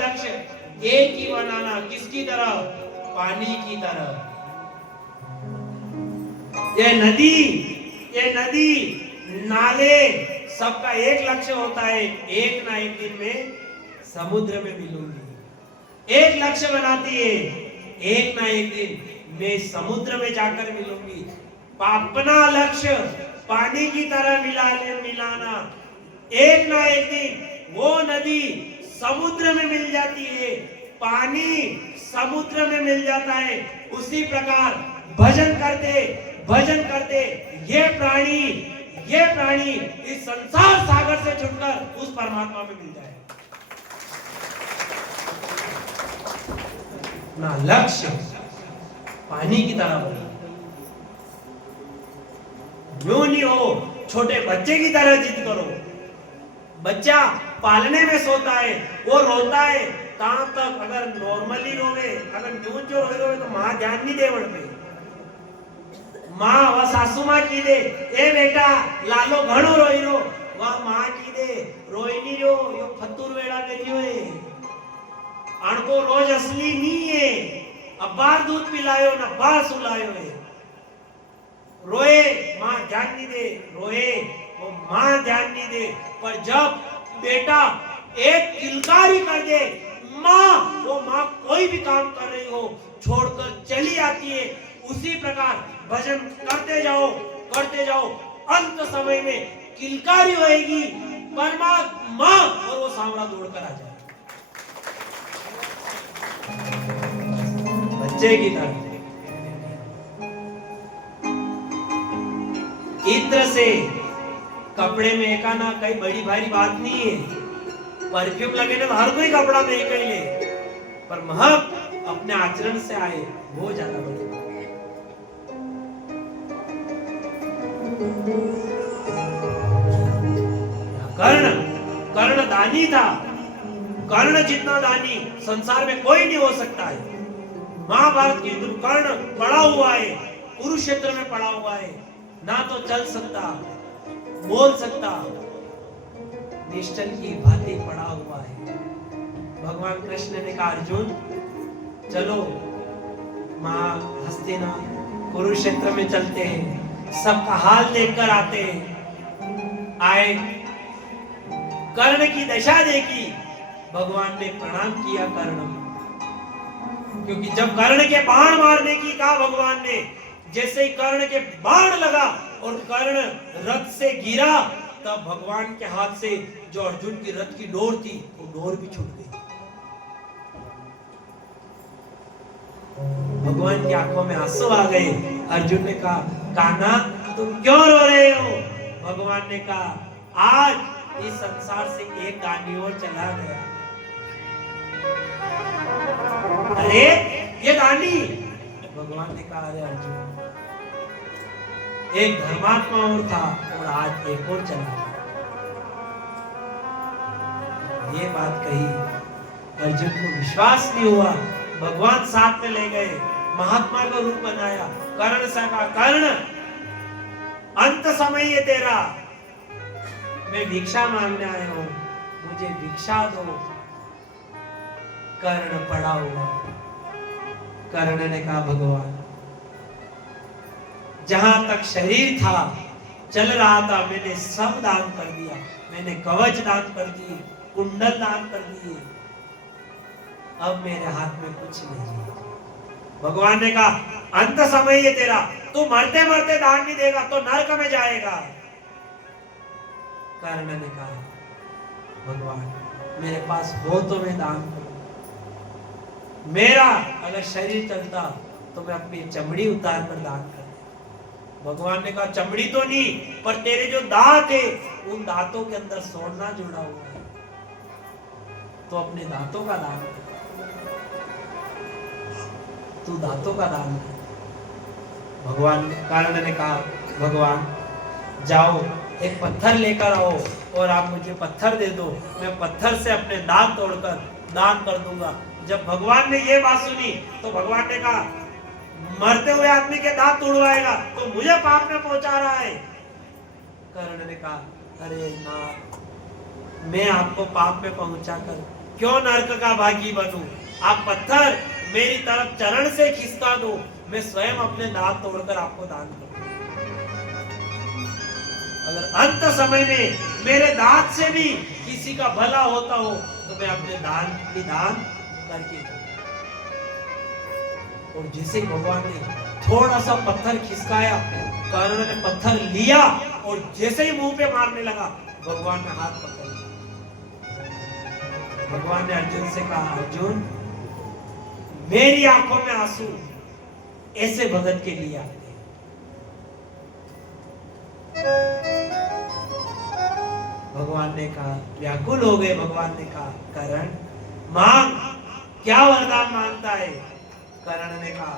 लक्ष्य एक ही बनाना, किसकी तरह? पानी की तरह। ये नदी नाले सबका एक लक्ष्य होता है, एक ना एक दिन में समुद्र में मिलूंगी। एक लक्ष्य बनाती है, एक ना एक दिन मैं समुद्र में जाकर मिलूंगी। अपना लक्ष्य पानी की तरह मिलाना, एक ना एक दिन वो नदी समुद्र में मिल जाती है, पानी समुद्र में मिल जाता है। उसी प्रकार भजन करते ये प्राणी इस संसार सागर से छुटकर उस परमात्मा में मिल जाए। ना लक्ष्य पानी की तरह बना, यूं नहीं हो छोटे बच्चे की तरह जिद करो। बच्चा पालने में सोता है, वो रोता है तब तक अगर नॉर्मली रोवे, अगर न्यूज जो रोवे तो माँ ध्यान नहीं दे बढ़ माँ व सासू माँ की दे ए बेटा लालो घणो रोई रो, वह माँ की दे रोई नहीं रो, यो फतुर वेड़ा करियो है, अणको रोज असली नहीं है, अबार दूध पिलायो न बार सुलायो है। रोए माँ ध्यान नहीं दे, रोए वो माँ ध्यान नहीं दे, पर जब बेटा एक किलकारी कर दे, माँ वो माँ कोई भी काम कर रही हो छोड़कर चली आती है। उसी प्रकार भजन करते जाओ, अंत समय में किलकारी होएगी परमात्मा और वो सांवरा दौड़कर आ जाए बच्चे की तरह। इत्र से कपड़े में एका ना कई बड़ी भारी बात नहीं है, परफ्यूम लगे ना हर कोई कपड़ा में एक ही ले, पर महक अपने आचरण से आए वो ज्यादा बड़ी। कर्ण दानी था, कर्ण जितना दानी संसार में कोई नहीं हो सकता है। महाभारत की युद्ध कर्ण पड़ा हुआ है, कुरुक्षेत्र में पड़ा हुआ है, ना तो चल सकता, बोल सकता, निश्चल की भांति पड़ा हुआ है। भगवान कृष्ण ने कहा अर्जुन चलो मां हस्तिनापुर कुरुक्षेत्र में चलते हैं, सबका हाल देखकर आते हैं। आए, कर्ण की दशा देखी, भगवान ने प्रणाम किया कर्ण, क्योंकि जब कर्ण के बाण मारने की कहा भगवान ने, जैसे ही कर्ण के बाण लगा और कर्ण रथ से गिरा, तब भगवान के हाथ से जो अर्जुन की रथ की डोर थी वो डोर भी छूट गई। भगवान की आंखों में आंसू आ गए। अर्जुन ने कहा कान्हा तुम क्यों रो रहे हो? भगवान ने कहा आज इस संसार से एक दानी और चला गया। अरे ये दानी, भगवान ने कहा अरे अर्जुन एक धर्मात्मा और था और आज एक और चला गया। ये बात कही, अर्जुन को विश्वास नहीं हुआ। भगवान साथ में ले गए, महात्मा का रूप बनाया। कर्ण से कहा कर्ण अंत समय ये तेरा, मैं भिक्षा मांगने आया हूं, मुझे भिक्षा दो। कर्ण पड़ा हुआ। कर्ण ने कहा भगवान जहां तक शरीर था चल रहा था मैंने सब दान कर दिया, मैंने कवच दान कर दिए, कुंडल दान कर दिए, अब मेरे हाथ में कुछ नहीं है। भगवान ने कहा अंत समय ये तेरा, तू मरते मरते दान नहीं देगा तो नरक में जाएगा। कर्ण ने कहा भगवान मेरे पास हो तो मैं दान करूं, मेरा अगर शरीर चलता तो मैं अपनी चमड़ी उतार कर दान कर। भगवान ने कहा चमड़ी तो नहीं, पर तेरे जो दांत है उन दांतों के अंदर सोना जुड़ा हुआ है, तो अपने दांतों का दान कर, तू दांतों का दान कर। भगवान कर्ण ने कहा भगवान जाओ एक पत्थर लेकर आओ और आप मुझे पत्थर दे दो, मैं पत्थर से अपने दांत तोड़कर दान कर दूंगा। जब भगवान ने ये बात सुनी तो भगवान ने कहा मरते हुए आदमी के दांत तोड़वाएगा तो मुझे पाप में पहुंचा रहा है। कर्ण ने कहा अरे नाथ, मैं आपको पाप में पहुंचा कर क्यों नरक का भागी बनूं? आप पत्थर मेरी तरफ चरण से खिसका दो, मैं स्वयं अपने दांत तोड़कर आपको दान करूं। अगर अंत समय में मेरे दांत से भी किसी का भला होता हो तो मैं अपने दान करके दूं। और जैसे भगवान ने थोड़ा सा पत्थर खिसकाया, कर्ण ने पत्थर लिया और जैसे ही मुंह पे मारने लगा, भगवान ने हाथ पकड़ लिया। भगवान ने अर्जुन से कहा, अर्जुन मेरी आंखों में आंसू ऐसे भगत के लिए आते हैं। भगवान ने कहा, व्याकुल हो गए। भगवान ने कहा, कर्ण मांग, क्या वरदान मांगता है? कर्ण ने कहा,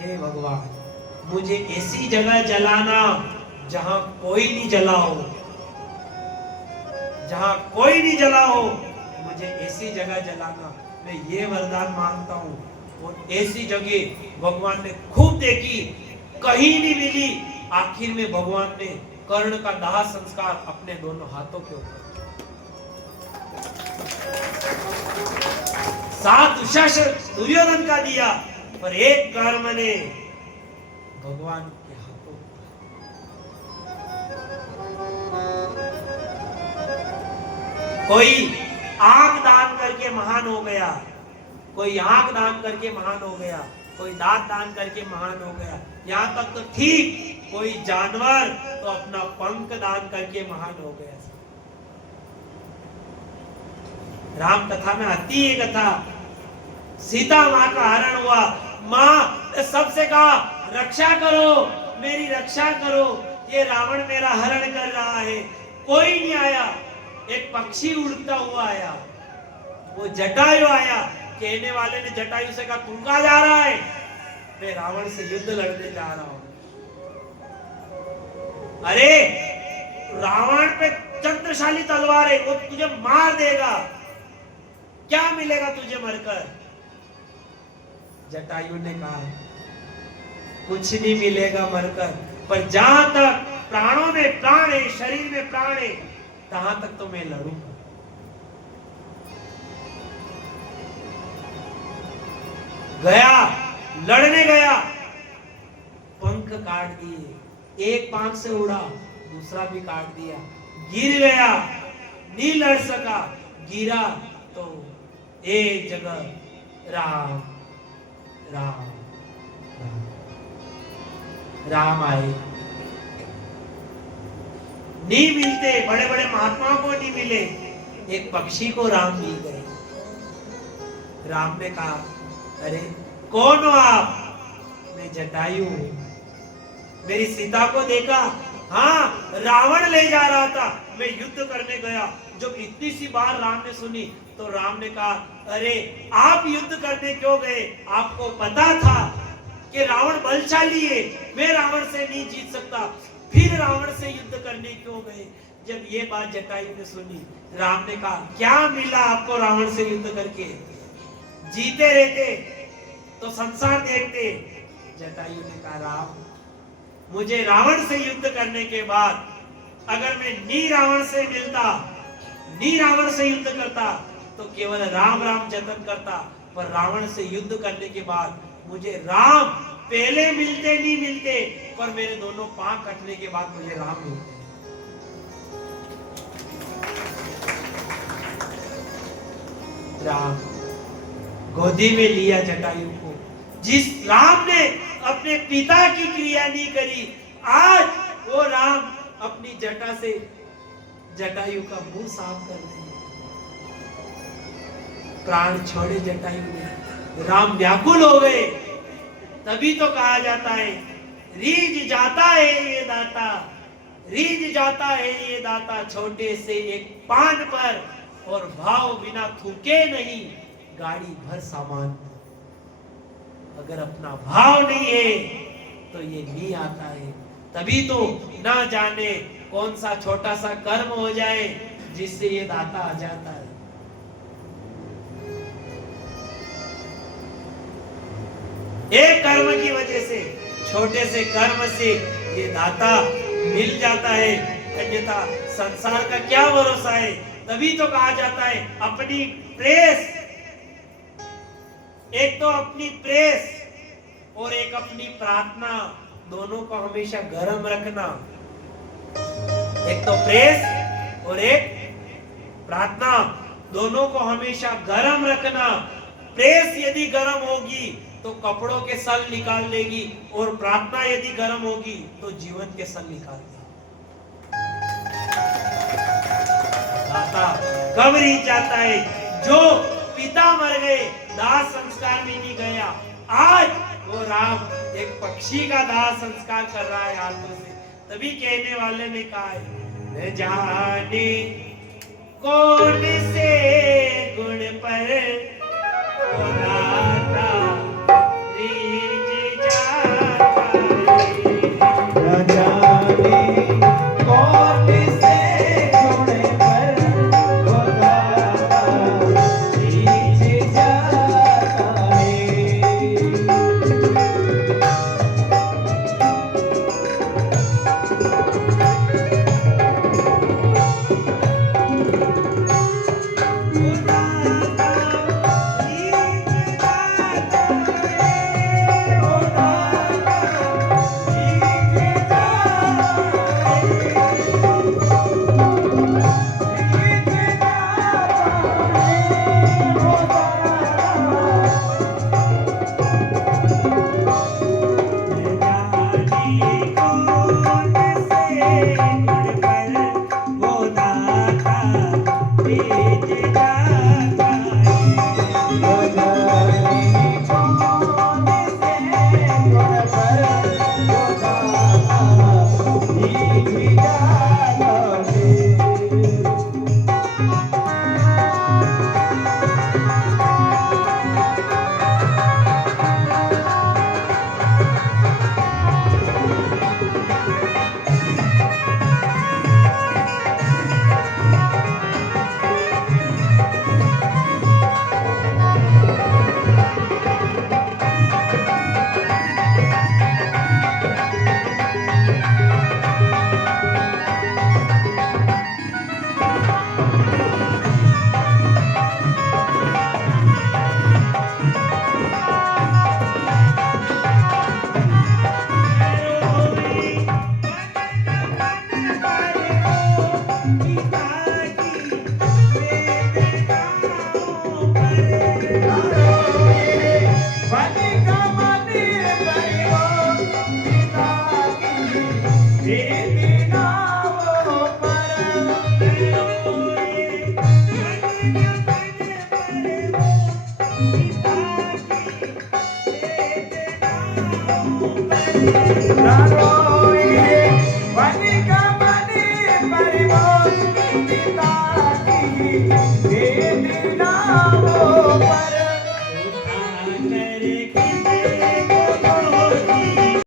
हे भगवान मुझे ऐसी जगह जलाना जहां कोई नहीं जला हो, जहां कोई नहीं जला हो, मुझे ऐसी जगह जलाना, मैं ये वरदान मांगता हूं। और ऐसी जगह भगवान ने खूब देखी, कहीं नहीं मिली। आखिर में भगवान ने कर्ण का दाह संस्कार अपने दोनों हाथों के ऊपर, सात दुशासन दुर्योधन का दिया, पर एक कर्म ने भगवान के हाथों। कोई आंख दान करके महान हो गया, कोई आंख दान करके महान हो गया, कोई दांत दान करके महान हो गया, यहाँ तक तो ठीक, कोई जानवर तो अपना पंख दान करके महान हो गया। राम कथा में आती है कथा, सीता माँ का हरण हुआ, माँ ने सबसे कहा रक्षा करो, मेरी रक्षा करो, ये रावण मेरा हरण कर रहा है। कोई नहीं आया, एक पक्षी उड़ता हुआ आया, वो जटायु आया। कहने वाले ने जटायु से कहा, तुम कहाँ जा रहा है? मैं रावण से युद्ध लड़ने जा रहा हूं। अरे रावण पे चंद्रशाली तलवार है, वो तुझे मार देगा, क्या मिलेगा तुझे मरकर? जटायु ने कहा, कुछ नहीं मिलेगा मरकर, पर जहां तक प्राणों में प्राण है, शरीर में प्राण है, तहां तक तो मैं लड़ूंगा। गया, लड़ने गया, पंख काट दिए, एक पंख से उड़ा, दूसरा भी काट दिया, गिर गया, नहीं लड़ सका, गिरा तो एक जगह राम राम राम, राम आए। नहीं मिलते, बड़े बड़े महात्माओं को नहीं मिले, एक पक्षी को राम मिल गए। राम ने कहा, अरे कौन हो आप? मैं जटायु हूं। मेरी सीता को देखा? हाँ, रावण ले जा रहा था, मैं युद्ध करने गया। जब इतनी सी बात राम ने सुनी तो राम ने कहा, अरे आप युद्ध करने क्यों गए? आपको पता था कि रावण बलशाली है, मैं रावण से नहीं जीत सकता, फिर रावण से युद्ध करने क्यों गए? जब ये बात जटायु ने सुनी, राम ने कहा, क्या मिला आपको रावण से युद्ध करके? जीते रहते तो संसार देखते। जटायु ने कहा, राम, मुझे रावण से युद्ध करने के बाद अगर मैं नी रावण से मिलता, नी रावण से युद्ध करता, तो केवल राम राम जतन करता, पर रावण से युद्ध करने के बाद मुझे राम पहले मिलते नहीं मिलते, पर मेरे दोनों पांव कटने के बाद मुझे राम मिलते। राम गोदी में लिया जटायु को। जिस राम ने अपने पिता की क्रिया नहीं करी, आज वो राम अपनी जटा से जटायु का मुंह साफ कर रहे हैं। प्राण छोड़े जटायु ने, राम व्याकुल हो गए। तभी तो कहा जाता है, रीझ जाता है ये दाता, रीझ जाता है ये दाता, छोटे से एक पान पर, और भाव बिना थूके नहीं गाड़ी भर सामान। अगर अपना भाव नहीं है तो ये नहीं आता है। तभी तो ना जाने कौन सा छोटा सा कर्म हो जाए जिससे ये दाता आ जाता है। एक कर्म की वजह से, छोटे से कर्म से ये दाता मिल जाता है, अन्यथा संसार का क्या भरोसा है। तभी तो कहा जाता है, अपनी प्रेस, एक तो अपनी प्रेस और एक अपनी प्रार्थना, दोनों को हमेशा गर्म रखना। एक तो प्रेस और एक प्रार्थना, दोनों को हमेशा गर्म रखना। प्रेस यदि गर्म होगी तो कपड़ों के सल निकाल देगी, और प्रार्थना यदि गर्म होगी तो जीवन के सल निकाल देगी। दाता कब रीत जाता है, जो पिता मर गए, दाह संस्कार में नहीं गया, आज वो राम एक पक्षी का दाह संस्कार कर रहा है हाथों से। तभी कहने वाले ने कहा है, न जाने कौन से गुण पर वो दाता रीझ जाता है। न जाने कौन से गुण पर वो दाता रीझ जाता है। Raro